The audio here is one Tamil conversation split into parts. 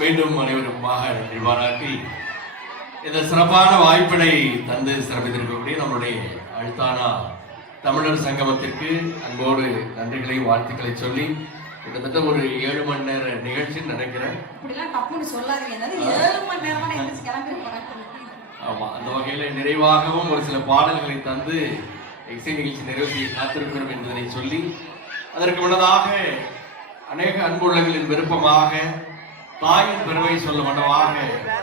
மீண்டும் அனைவருமாக நன்றி பாராட்டி இந்த சிறப்பான வாய்ப்பினை தந்து சிறப்பித்திருக்கக்கூடிய நம்முடைய அழுத்தானா தமிழர் சங்கமத்திற்கு அன்போடு நன்றிகளை வாழ்த்துக்களை சொல்லி கிட்டத்தட்ட ஒரு 7 மணி நேர நிகழ்ச்சி நினைக்கிறேன். ஆமா, அந்த வகையில நிறைவாகவும் ஒரு சில பாடல்களை தந்து இசை நிகழ்ச்சி நிறைவு செய்ய காத்திருக்கிறோம் என்பதனை சொல்லி அதற்கு முன்னதாக அநேக அன்புள்ளங்களின் விருப்பமாக தாயின் பெருமை சொல்லும் மனவாக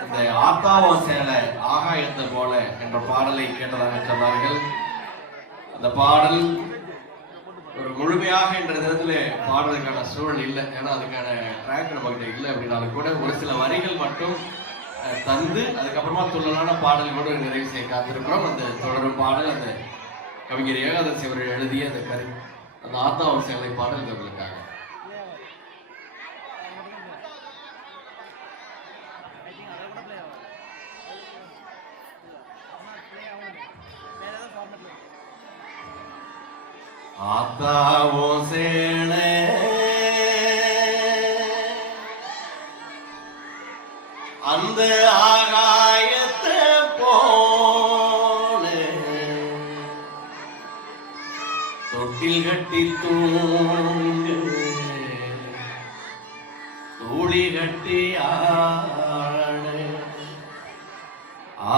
இந்த ஆத்தாவோ சேல ஆகாயத்தை போல என்ற பாடலை கேட்டதாக சொன்னார்கள். அந்த பாடல் ஒரு முழுமையாக என்ற நேரத்தில் பாடுறதுக்கான சூழல் இல்லை, ஏன்னா அதுக்கான ட்ராக் நம்மகிட்ட இல்லை. அப்படின்னாலும் கூட ஒரு சில வரிகள் மட்டும் தந்து அதுக்கப்புறமா துள்ளலான பாடல்களோடு நிறைவு செய்ய காத்திருக்கிறோம். அந்த தொடரும் பாடல் அந்த கவிஞர் ஏகாதசி அவர்கள் எழுதிய அந்த ஆத்தாவோ சேலை பாடல் இவர்களுக்காக. ஆத்தாவோ சேலை அந்த ஆகாயத்தை போல தொட்டில் கட்டி தூங்கு தூளி கட்டி ஆட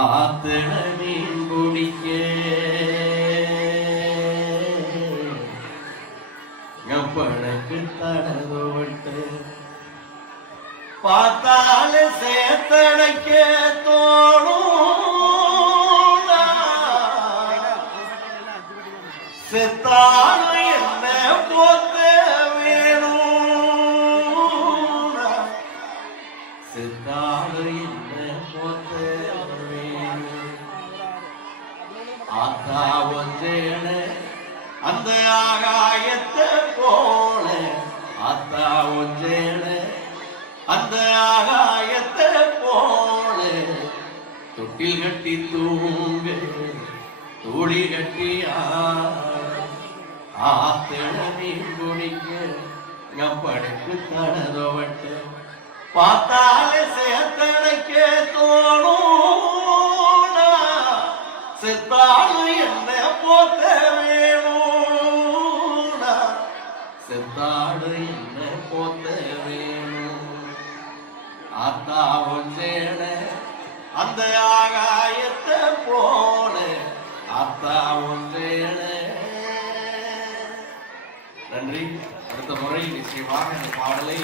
ஆத்தன மீன் குடிக்க பழக்கு தடவோட்டு பார்த்தால சேத்தடைக்க தோணும் செத்தாலும் என்ன போத்த வேணும் செத்தாலும் என்ன போத்த வேணும் ஆத்தா ஒன்றேன அந்த ஆகாயத்தை போல ஆத்தா ஒன்றேன அந்த ஆகாயத்தை போல தொட்டில் கட்டி தூங்க தூளி கட்டி ஆத்தன மீன் குடிக்க படைக்கு தடதோவட்ட பார்த்தாலே சேத்தனைக்க தோணும் செத்தாலும் என்ன போத்த வேணும் செத்தாடு என்ன போத்த வேணும் ஆத்தா ஒன்றேன அந்த ஆகாயத்தை போல ஆத்தா ஒன்றேன. நன்றி. அடுத்த முறை நிச்சயமாக இந்த பாடலை